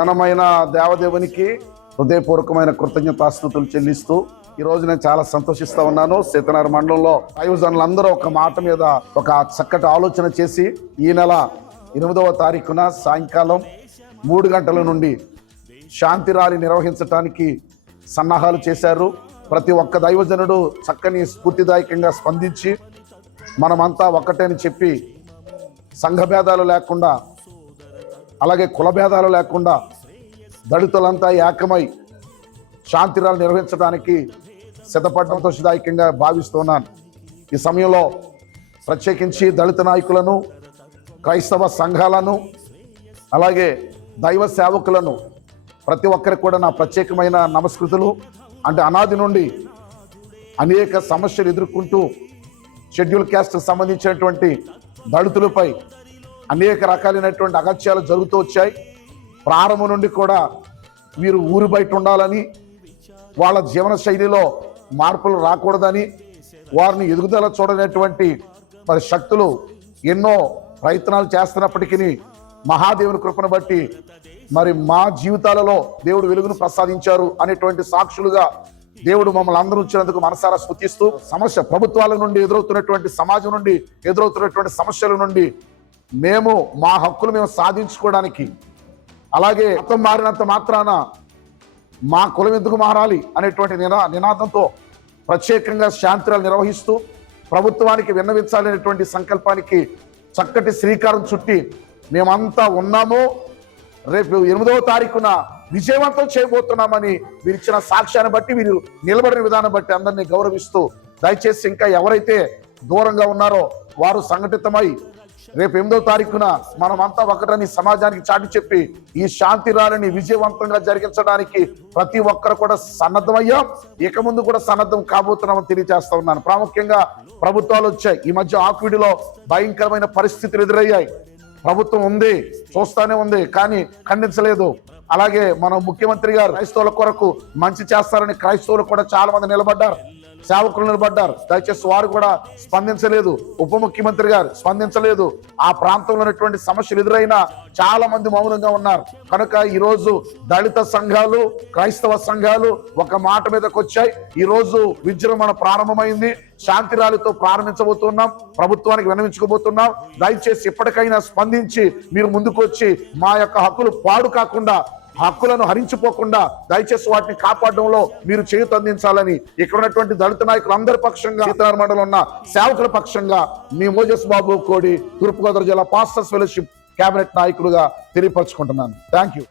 ఘనమైన దేవదేవునికి హృదయపూర్వకమైన కృతజ్ఞతాస్తుతులు చెల్లిస్తూ ఈ రోజు నేను చాలా సంతోషిస్తా ఉన్నాను. సీతనగర్ మండలంలో దైవజనులందరూ ఒక మాట మీద ఒక చక్కటి ఆలోచన చేసి ఈ నెల 8వ తారీఖున సాయంకాలం 3 గంటల నుండి శాంతి ర్యాలీ నిర్వహించడానికి సన్నాహాలు చేశారు. ప్రతి ఒక్క దైవజనుడు చక్కని స్ఫూర్తిదాయకంగా స్పందించి మనమంతా ఒక్కటని చెప్పి సంఘ భేదాలు లేకుండా, అలాగే కుల భేదాలు లేకుండా దళితులంతా ఏకమై శాంతి ర్యాలీ నిర్వహించడానికి సిద్ధపడడం సంతోషదాయకంగా భావిస్తున్నాను. ఈ సమయంలో ప్రత్యేకించి దళిత నాయకులను, క్రైస్తవ సంఘాలను, అలాగే దైవ సేవకులను ప్రతి ఒక్కరికి కూడా నా ప్రత్యేకమైన నమస్కృతులు. అంటే అనాది నుండి అనేక సమస్యలు ఎదుర్కొంటూ షెడ్యూల్ క్యాస్ట్ సంబంధించినటువంటి దళితులపై అనేక రకాలైనటువంటి అగత్యాలు జరుగుతూ వచ్చాయి. ప్రారంభం నుండి కూడా వీరు ఊరి బయట ఉండాలని, వాళ్ళ జీవన శైలిలో మార్పులు రాకూడదని, వారిని ఎదుగుదల చూడనటువంటి మరి శక్తులు ఎన్నో ప్రయత్నాలు చేస్తున్నప్పటికీ మహాదేవుని కృపను బట్టి మరి మా జీవితాలలో దేవుడు వెలుగును ప్రసాదించారు అనేటువంటి సాక్షులుగా దేవుడు మమ్మల్ని అందరూ ఇచ్చినందుకు మనసారా స్తుతిస్తూ, సమస్య ప్రభుత్వాల నుండి ఎదురవుతున్నటువంటి, సమాజం నుండి ఎదురవుతున్నటువంటి సమస్యల నుండి మేము మా హక్కులు మేము సాధించుకోవడానికి, అలాగే మతం మారినంత మాత్రాన మా కులం ఎందుకు మారాలి అనేటువంటి నినాదంతో ప్రత్యేకంగా శాంతి ర్యాలీ నిర్వహిస్తూ ప్రభుత్వానికి విన్నవించాలనేటువంటి సంకల్పానికి చక్కటి శ్రీకారం చుట్టి మేమంతా ఉన్నాము. రేపు 8వ తారీఖున విజయవంతం చేయబోతున్నామని వీరు ఇచ్చిన సాక్ష్యాన్ని బట్టి, వీరు నిలబడిన విధానం బట్టి అందరినీ గౌరవిస్తూ, దయచేసి ఇంకా ఎవరైతే దూరంగా ఉన్నారో వారు సంఘటితమై రేపు 8వ తారీఖున మనమంతా ఒకటని సమాజానికి చాటి చెప్పి ఈ శాంతి ర్యాలీని విజయవంతంగా జరిగించడానికి ప్రతి ఒక్కరు కూడా సన్నద్ధమయ్యాం. ఇక ముందు కూడా సన్నద్ధం కాబోతున్నామని తెలియజేస్తా ఉన్నాను. ప్రాముఖ్యంగా ప్రభుత్వాలు వచ్చాయి. ఈ మధ్య ఆక్విడిలో భయంకరమైన పరిస్థితులు ఎదురయ్యాయి. ప్రభుత్వం ఉంది, చూస్తానే ఉంది, కానీ ఖండించలేదు. అలాగే మన ముఖ్యమంత్రి గారు క్రైస్తవుల కొరకు మంచి చేస్తారని క్రైస్తవులు కూడా చాలా మంది నిలబడ్డారు, సేవకులు నిలబడ్డారు. దయచేసి వారు కూడా స్పందించలేదు. ఉప ముఖ్యమంత్రి గారు స్పందించలేదు. ఆ ప్రాంతంలో ఉన్నటువంటి సమస్యలు ఎదురైనా చాలా మంది మౌనంగా ఉన్నారు. కనుక ఈరోజు దళిత సంఘాలు, క్రైస్తవ సంఘాలు ఒక మాట మీదకి వచ్చాయి. ఈ రోజు విజృంభణ ప్రారంభమైంది. శాంతి ర్యాలీతో ప్రారంభించబోతున్నాం, ప్రభుత్వానికి విన్నవించుకోబోతున్నాం. దయచేసి ఇప్పటికైనా స్పందించి మీరు ముందుకు వచ్చి మా యొక్క హక్కులు పాడు కాకుండా, హక్కులను హరించిపోకుండా దయచేసి వాటిని కాపాడడంలో మీరు చేయూత అందించాలని ఇక్కడ ఉన్నటువంటి దళిత నాయకులందరి పక్షంగా, సీతనగర్ మండలంలో ఉన్న సేవకుల పక్షంగా మీ మోజస్ బాబు కోడి, తూర్పుగోదావరి జిల్లా పాస్టర్స్ ఫెలోషిప్ కేబినెట్ నాయకులుగా తెలియపరచుకుంటున్నాను. Thank you.